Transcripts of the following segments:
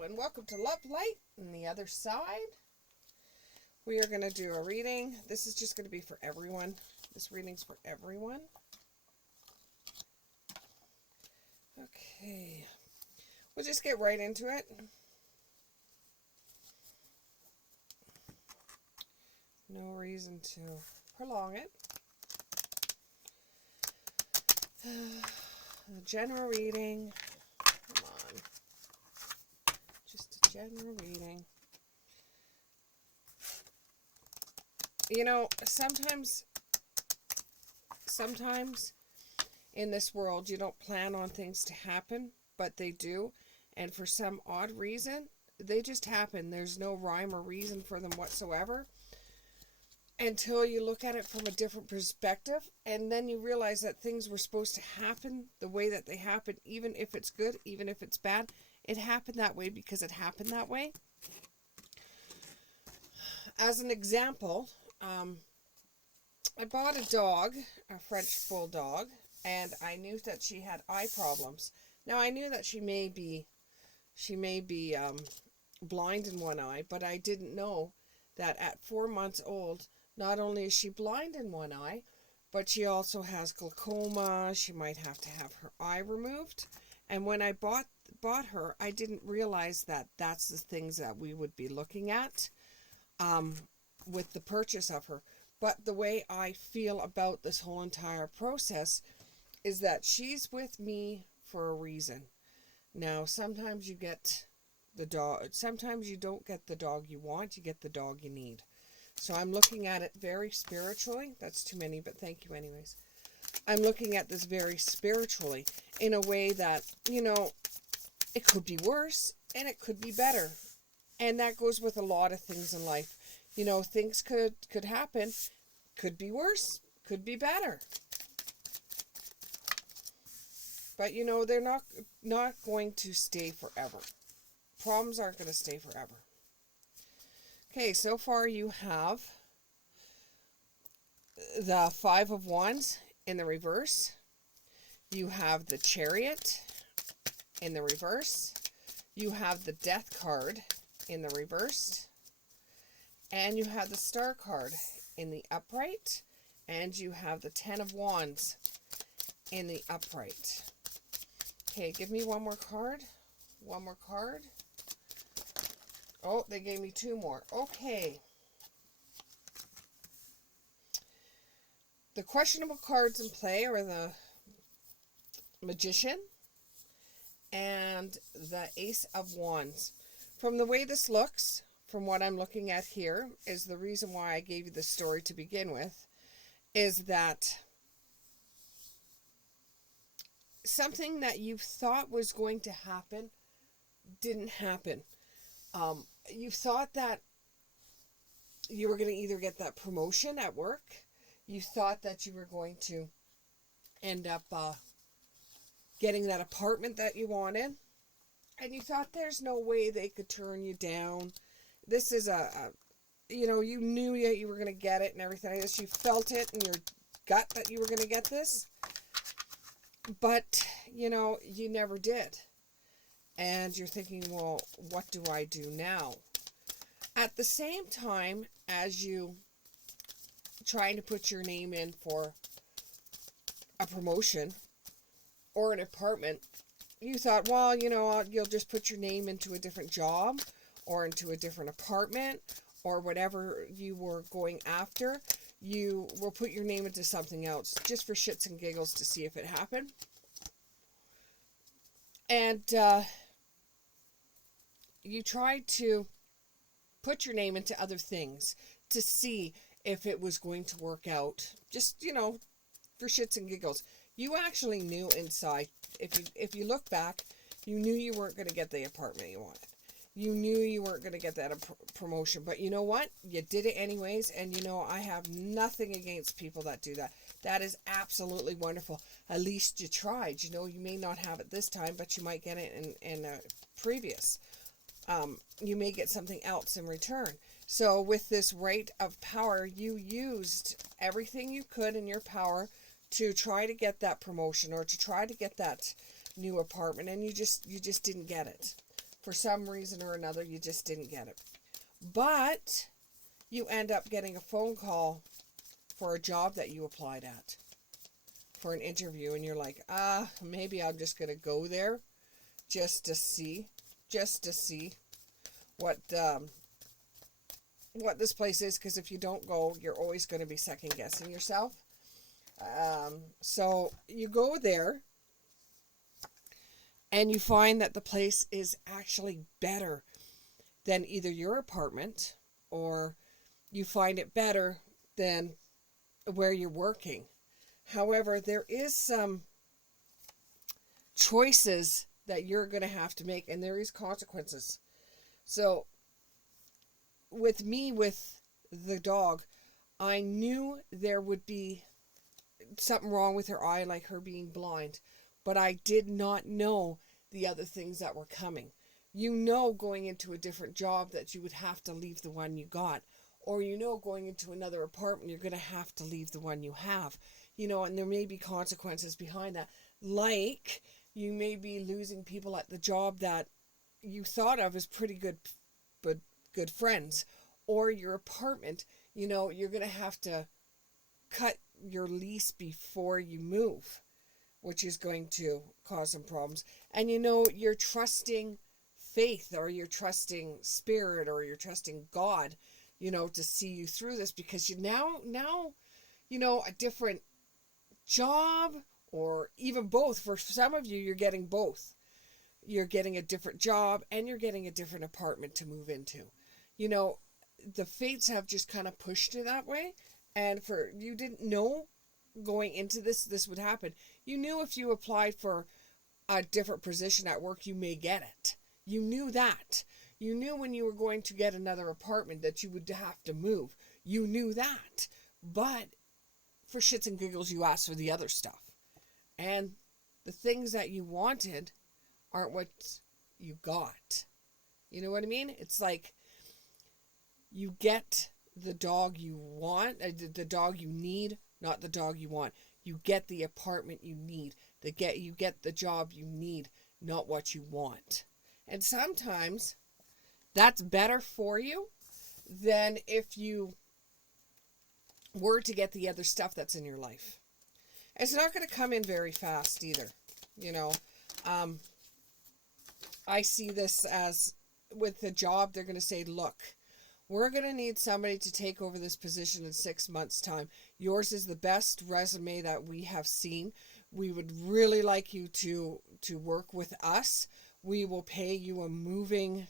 Hello and welcome to Love, Light, and the Other Side. We are going to do a reading. This is just going to be for everyone. This reading's for everyone. Okay. We'll just get right into it. No reason to prolong it. The general reading. Come on. Just a general reading. You know, sometimes in this world you don't plan on things to happen, but they do. And for some odd reason, they just happen. There's no rhyme or reason for them whatsoever until you look at it from a different perspective. And then you realize that things were supposed to happen the way that they happen, even if it's good, even if it's bad. It happened that way because it happened that way. As an example, I bought a dog, a French bulldog, and I knew that she had eye problems. Now I knew that she may be blind in one eye, but I didn't know that at 4 months old, not only is she blind in one eye, but she also has glaucoma. She might have to have her eye removed. And when I bought her, I didn't realize that that's the things that we would be looking at with the purchase of her. But the way I feel about this whole entire process is that she's with me for a reason. Now, sometimes you get the dog, sometimes you don't get the dog you want, you get the dog you need. So I'm looking at it very spiritually. That's too many, but thank you anyways. I'm looking at this very spiritually in a way that, you know, it could be worse and it could be better. And that goes with a lot of things in life. You know, things could happen, could be worse, could be better. But, you know, they're not going to stay forever. Problems aren't going to stay forever. Okay, so far you have the Five of Wands in the reverse. You have the Chariot in the reverse. You have the Death card in the reverse. And you have the Star card in the upright. And you have the Ten of Wands in the upright. Okay, give me one more card. One more card. Oh, they gave me two more. Okay. The questionable cards in play are the Magician and the Ace of Wands. From the way this looks, from what I'm looking at here, is the reason why I gave you this story to begin with, is that something that you thought was going to happen didn't happen. You thought that you were going to either get that promotion at work. You thought that you were going to end up getting that apartment that you wanted. And you thought there's no way they could turn you down. This is you know, you knew you were going to get it and everything like this. You felt it in your gut that you were going to get this. But, you know, you never did. And you're thinking, well, what do I do now? At the same time as you trying to put your name in for a promotion or an apartment, you thought, well, you know, you'll just put your name into a different job or into a different apartment or whatever you were going after. You will put your name into something else just for shits and giggles to see if it happened. And you tried to put your name into other things to see if it was going to work out. Just, you know, for shits and giggles. You actually knew inside, if you look back, you knew you weren't going to get the apartment you wanted. You knew you weren't going to get that promotion. But you know what? You did it anyways. And, you know, I have nothing against people that do that. That is absolutely wonderful. At least you tried. You know, you may not have it this time, but you might get it in a previous. You may get something else in return. So with this right of power, you used everything you could in your power to try to get that promotion or to try to get that new apartment, and you just didn't get it. For some reason or another, you just didn't get it. But you end up getting a phone call for a job that you applied at for an interview, and you're like, maybe I'm just going to go there just to see what this place is, because if you don't go, you're always going to be second guessing yourself. So you go there and you find that the place is actually better than either your apartment, or you find it better than where you're working. However, there is some choices that you're going to have to make, and there is consequences. So with me, with the dog, I knew there would be something wrong with her eye, like her being blind, but I did not know the other things that were coming. You know, going into a different job that you would have to leave the one you got, or you know, going into another apartment, you're going to have to leave the one you have, you know, and there may be consequences behind that. Like, you may be losing people at the job that you thought of as pretty good friends, or your apartment, you know, you're going to have to cut your lease before you move, which is going to cause some problems. And you know, you're trusting faith, or you're trusting spirit, or you're trusting God, you know, to see you through this, because you now, you know, a different job, or even both. For some of you, you're getting both. You're getting a different job and you're getting a different apartment to move into. You know, the fates have just kind of pushed it that way. And for you didn't know going into this would happen. You knew if you applied for a different position at work, you may get it. You knew that. You knew when you were going to get another apartment that you would have to move. You knew that. But for shits and giggles, you asked for the other stuff. And the things that you wanted aren't what you got. You know what I mean? It's like you get the dog you want, the dog you need, not the dog you want. You get the apartment you need. You get the job you need, not what you want. And sometimes that's better for you than if you were to get the other stuff that's in your life. It's not going to come in very fast either. You know, I see this as with the job, they're going to say, look, we're going to need somebody to take over this position in 6 months' time. Yours is the best resume that we have seen. We would really like you to work with us. We will pay you a moving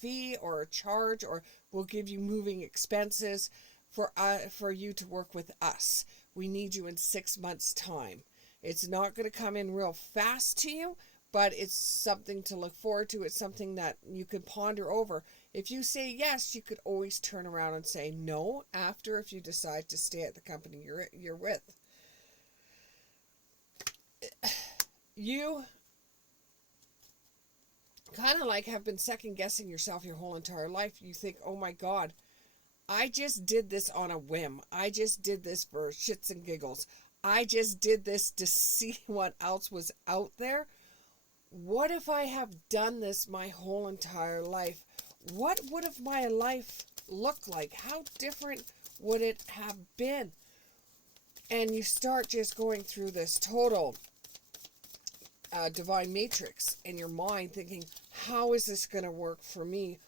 fee or a charge, or we'll give you moving expenses for you to work with us. We need you in 6 months' time. It's not going to come in real fast to you, but it's something to look forward to. It's something that you could ponder over. If you say yes, you could always turn around and say no after, if you decide to stay at the company you're with. You kind of like have been second guessing yourself your whole entire life. You think, oh my God, I just did this on a whim. I just did this for shits and giggles. I just did this to see what else was out there. What if I have done this my whole entire life? What would have my life looked like? How different would it have been? And you start just going through this total divine matrix in your mind, thinking, how is this going to work for me?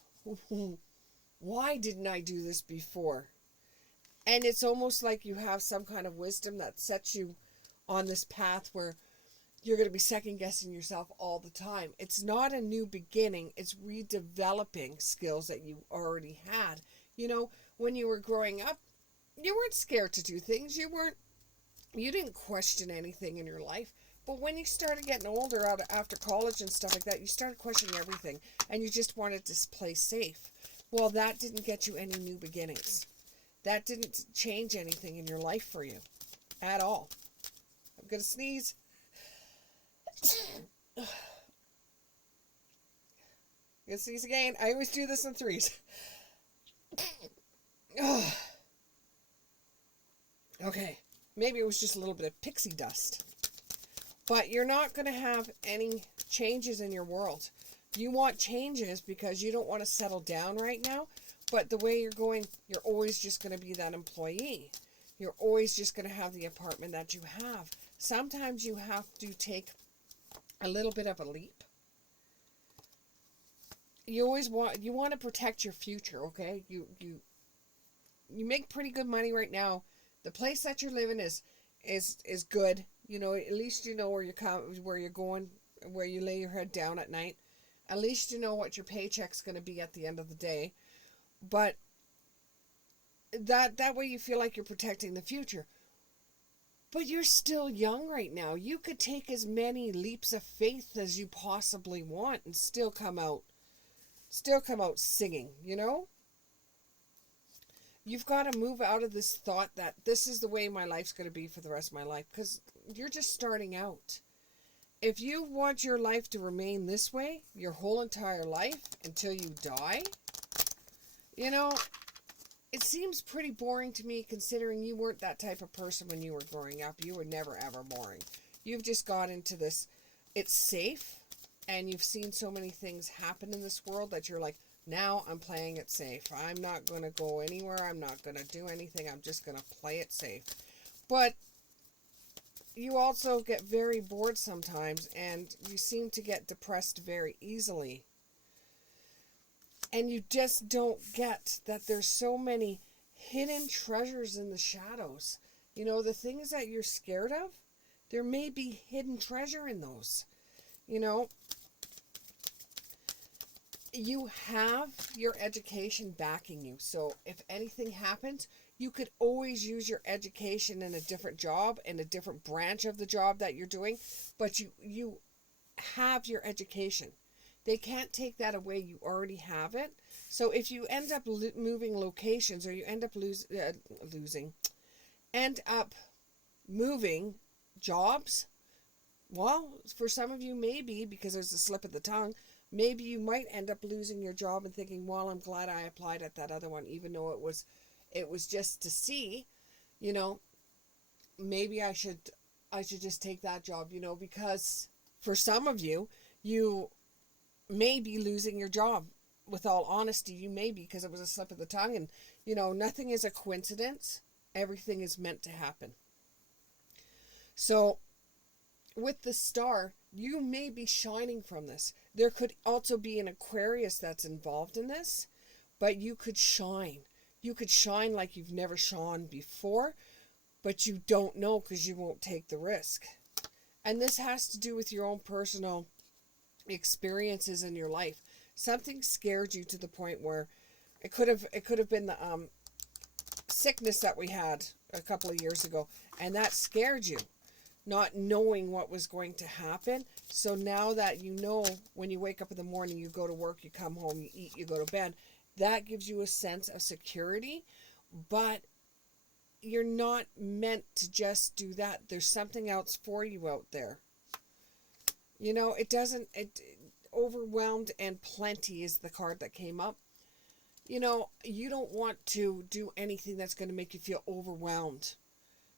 Why didn't I do this before? And it's almost like you have some kind of wisdom that sets you on this path where you're going to be second guessing yourself all the time. It's not a new beginning. It's redeveloping skills that you already had. You know, when you were growing up, you weren't scared to do things. You didn't question anything in your life. But when you started getting older, after college and stuff like that, you started questioning everything, and you just wanted to play safe. Well, that didn't get you any new beginnings. That didn't change anything in your life for you at all. I'm going to sneeze. I'm going to sneeze again. I always do this in threes. Okay. Maybe it was just a little bit of pixie dust. But you're not going to have any changes in your world. You want changes because you don't want to settle down right now. But the way you're going, you're always just going to be that employee. You're always just going to have the apartment that you have. Sometimes you have to take a little bit of a leap. You want to protect your future, okay? You make pretty good money right now. The place that you're living is good. You know, at least you know where you're going, where you lay your head down at night. At least you know what your paycheck's going to be at the end of the day. But that way you feel like you're protecting the future. But you're still young right now. You could take as many leaps of faith as you possibly want and still come out singing, you know? You've got to move out of this thought that this is the way my life's going to be for the rest of my life, because you're just starting out. If you want your life to remain this way your whole entire life until you die, you know, it seems pretty boring to me, considering you weren't that type of person when you were growing up. You were never ever boring. You've just got into this, it's safe, and you've seen so many things happen in this world that you're like, now I'm playing it safe. I'm not going to go anywhere. I'm not going to do anything. I'm just going to play it safe. But you also get very bored sometimes, and you seem to get depressed very easily. And you just don't get that there's so many hidden treasures in the shadows. You know, the things that you're scared of, there may be hidden treasure in those. You know, you have your education backing you. So if anything happens, you could always use your education in a different job, in a different branch of the job that you're doing. But you have your education. They can't take that away. You already have it. So if you end up moving locations, or you end up moving jobs, well, for some of you, maybe, because there's a slip of the tongue, maybe you might end up losing your job and thinking, well, I'm glad I applied at that other one, even though it was just to see, you know, maybe I should just take that job, you know, because for some of you, you may be losing your job. With all honesty, you may be, because it was a slip of the tongue. And, you know, nothing is a coincidence. Everything is meant to happen. So with the star, you may be shining from this. There could also be an Aquarius that's involved in this, but you could shine. You could shine like you've never shone before, but you don't know because you won't take the risk. And this has to do with your own personal experiences in your life. Something scared you to the point where it could have been the sickness that we had a couple of years ago, and that scared you, not knowing what was going to happen. So now that you know, when you wake up in the morning, you go to work, you come home, you eat, you go to bed, that gives you a sense of security. But you're not meant to just do that. There's something else for you out there. You know, overwhelmed and plenty is the card that came up. You know, you don't want to do anything that's going to make you feel overwhelmed.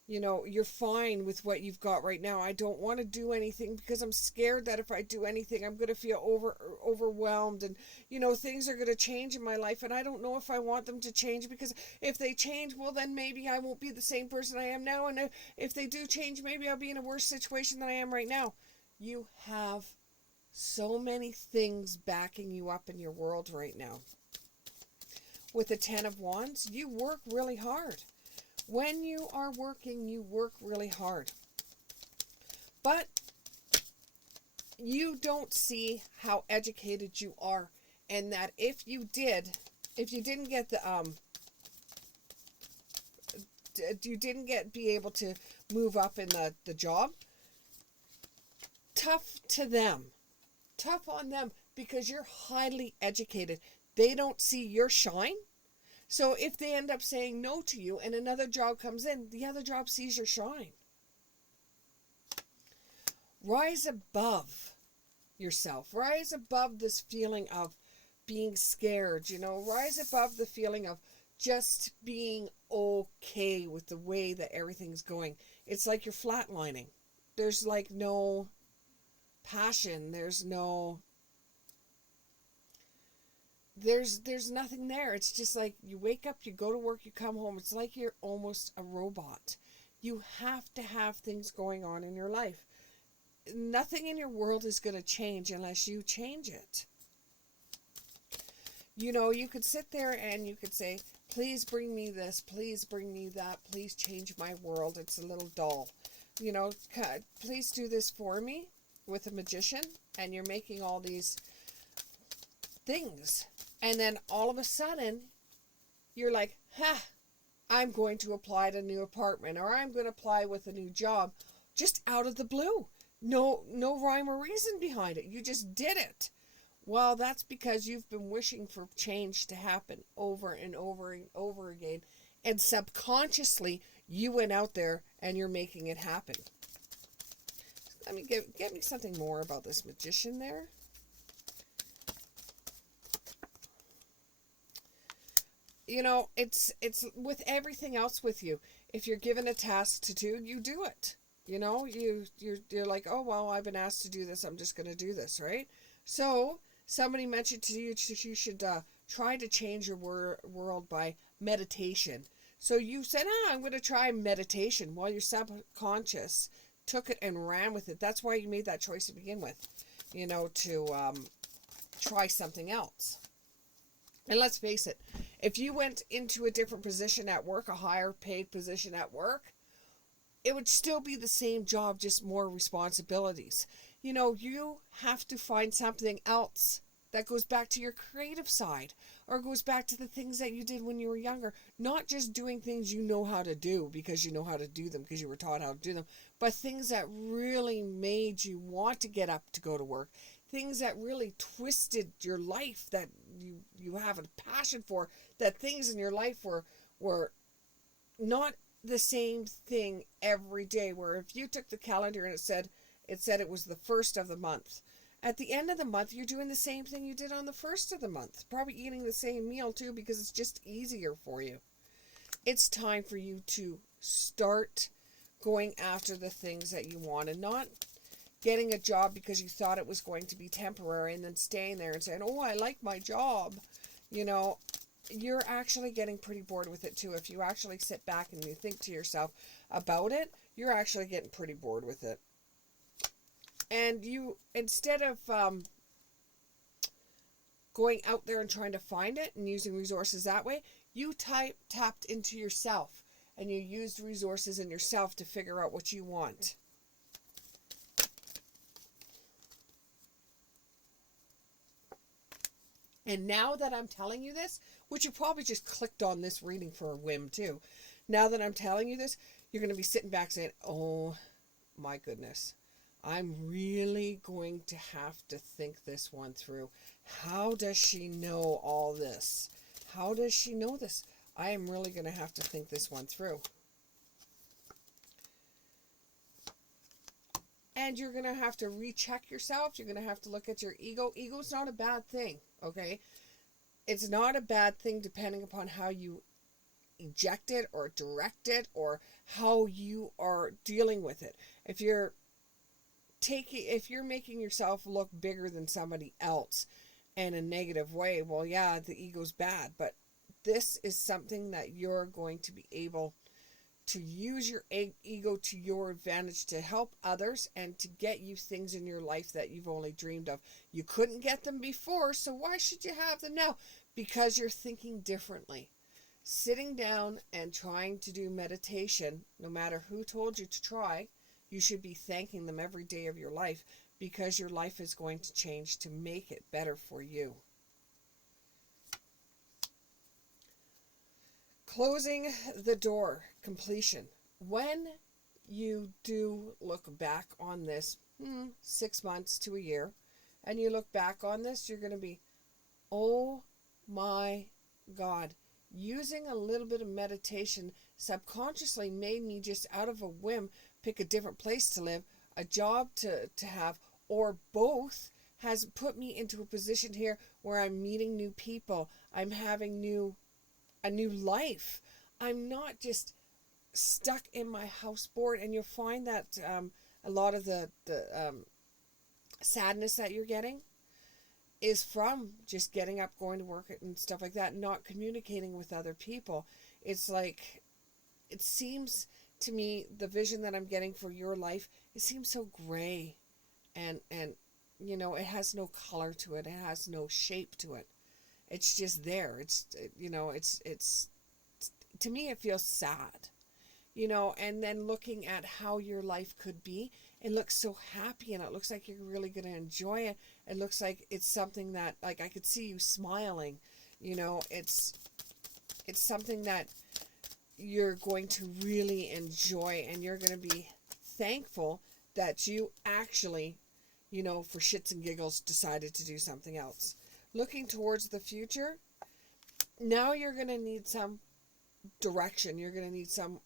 You know, you're fine with what you've got right now. I don't want to do anything because I'm scared that if I do anything, I'm going to feel overwhelmed, and, you know, things are going to change in my life, and I don't know if I want them to change, because if they change, well, then maybe I won't be the same person I am now, and if they do change, maybe I'll be in a worse situation than I am right now. You have so many things backing you up in your world right now. With the 10 of Wands, you work really hard. When you are working, you work really hard. But you don't see how educated you are, and that if you didn't get be able to move up in the job, tough on them, because you're highly educated. They don't see your shine. So if they end up saying no to you and another job comes in, the other job sees your shine. Rise above yourself. Rise above this feeling of being scared, you know. Rise above the feeling of just being okay with the way that everything's going. It's like you're flatlining. there's like no passion. There's nothing there. It's just like you wake up, you go to work, you come home. It's like you're almost a robot. You have to have things going on in your life. Nothing in your world is going to change unless you change it. You know, you could sit there and you could say, please bring me this, please bring me that, please change my world. It's a little dull. You know, please do this for me with a magician. And you're making all these things. And then all of a sudden, you're like, I'm going to apply to a new apartment, or I'm going to apply with a new job, just out of the blue. No rhyme or reason behind it. You just did it. Well, that's because you've been wishing for change to happen over and over and over again. And subconsciously, you went out there and you're making it happen. Let me get me something more about this magician there. You know, it's with everything else with you. If you're given a task to do, you do it. You know, you're like, oh, well, I've been asked to do this. I'm just going to do this, right? So somebody mentioned to you should try to change your world by meditation. So you said, I'm going to try meditation. Well, your subconscious took it and ran with it. That's why you made that choice to begin with, you know, to try something else. And let's face it, if you went into a different position at work, a higher paid position at work, it would still be the same job, just more responsibilities. You know, you have to find something else that goes back to your creative side, or goes back to the things that you did when you were younger. Not just doing things you know how to do because you know how to do them, because you were taught how to do them, but things that really made you want to get up to go to work. Things that really twisted your life, that you have a passion for, that things in your life were not the same thing every day. Where if you took the calendar and it said it was the first of the month, at the end of the month you're doing the same thing you did on the first of the month, probably eating the same meal too, because it's just easier for you. It's time for you to start going after the things that you want, and not getting a job because you thought it was going to be temporary and then staying there and saying, oh, I like my job. You know, you're actually getting pretty bored with it too. If you actually sit back and you think to yourself about it, you're actually getting pretty bored with it. And you, instead of going out there and trying to find it and using resources that way, you tapped into yourself and you used resources in yourself to figure out what you want. And now that I'm telling you this, which you probably just clicked on this reading for a whim too, now that I'm telling you this, you're going to be sitting back saying, oh my goodness, I'm really going to have to think this one through. How does she know all this? How does she know this? I am really going to have to think this one through. And you're going to have to recheck yourself. You're going to have to look at your ego. Ego's not a bad thing, okay? It's not a bad thing depending upon how you eject it or direct it, or how you are dealing with it. If you're making yourself look bigger than somebody else in a negative way, well, yeah, the ego's bad. But this is something that you're going to be able to use your ego to your advantage, to help others and to get you things in your life that you've only dreamed of. You couldn't get them before, so why should you have them now? Because you're thinking differently. Sitting down and trying to do meditation, no matter who told you to try, you should be thanking them every day of your life, because your life is going to change to make it better for you. Closing the door, completion. When you do look back on this 6 months to a year, and you look back on this, you're going to be, oh my God, using a little bit of meditation subconsciously made me, just out of a whim, pick a different place to live, a job to have, or both, has put me into a position here where I'm meeting new people. I'm having a new life. I'm not just stuck in my house board. And you'll find that A lot of the sadness that you're getting is from just getting up, going to work and stuff like that, not communicating with other people. It's like, it seems to me, the vision that I'm getting for your life, it seems so gray, and it has no color to it. It has no shape to it. It's just there. It's to me, it feels sad. And then looking at how your life could be, it looks so happy, and it looks like you're really going to enjoy it. It looks like it's something that, like, I could see you smiling. It's something that you're going to really enjoy, and you're going to be thankful that you actually, for shits and giggles, decided to do something else. Looking towards the future, now you're going to need some direction. You're going to need some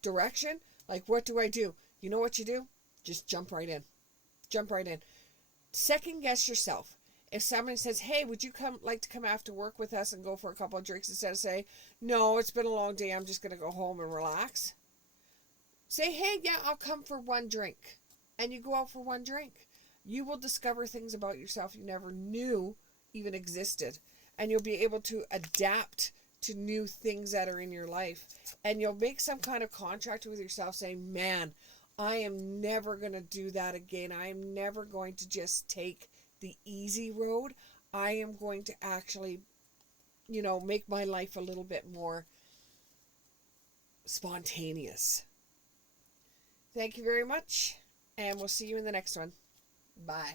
direction. Like, what do I do? You know what you do? Just jump right in. Jump right in. Second guess yourself. If somebody says, hey, would you like to come after work with us and go for a couple of drinks, instead of saying, no, it's been a long day, I'm just going to go home and relax. Say, hey, yeah, I'll come for one drink. And you go out for one drink. You will discover things about yourself you never knew even existed. And you'll be able to adapt to new things that are in your life. And you'll make some kind of contract with yourself saying, man, I am never going to do that again. I am never going to just take the easy road. I am going to actually, make my life a little bit more spontaneous. Thank you very much, and we'll see you in the next one. Bye.